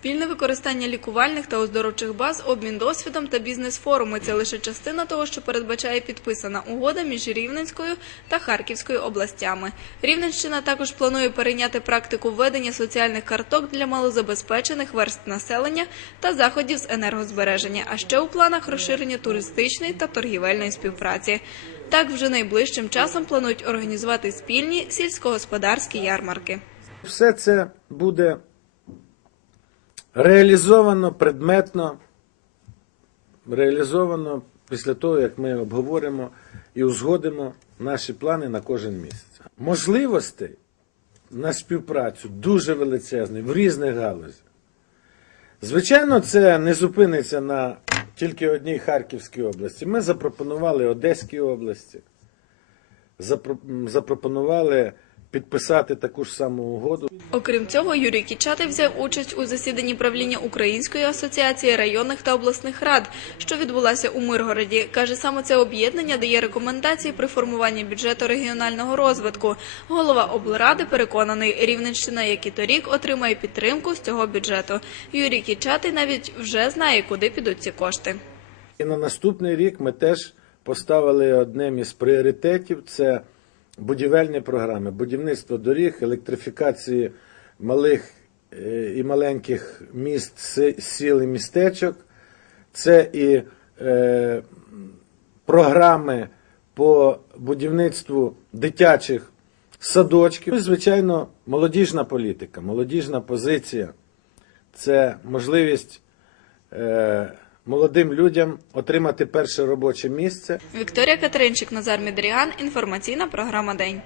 Спільне використання лікувальних та оздоровчих баз, обмін досвідом та бізнес-форуми – це лише частина того, що передбачає підписана угода між Рівненською та Харківською областями. Рівненщина також планує перейняти практику введення соціальних карток для малозабезпечених верств населення та заходів з енергозбереження, а ще у планах розширення туристичної та торгівельної співпраці. Так вже найближчим часом планують організувати спільні сільськогосподарські ярмарки. Все це буде реалізовано предметно, реалізовано після того, як ми обговоримо і узгодимо наші плани на кожен місяць. Можливостей на співпрацю дуже величезні в різних галузях. Звичайно, це не зупиниться на тільки одній Харківській області. Ми запропонували Одеській області, запропонували підписати таку ж саму угоду. Окрім цього, Юрій Кічатий взяв участь у засіданні правління Української асоціації районних та обласних рад, що відбулася у Миргороді. Каже, саме це об'єднання дає рекомендації при формуванні бюджету регіонального розвитку. Голова облради переконаний, Рівненщина, як і торік, отримає підтримку з цього бюджету. Юрій Кічатий навіть вже знає, куди підуть ці кошти. І на наступний рік ми теж поставили одним із пріоритетів це будівельні програми, будівництво доріг, електрифікації малих е, і маленьких міст, сіл і містечок. Це і е, програми по будівництву дитячих садочків. І, звичайно, молодіжна політика, молодіжна позиція це можливість е, молодим людям отримати перше робоче місце. Вікторія Катеринчик, Назар Мідріган. Інформаційна програма День.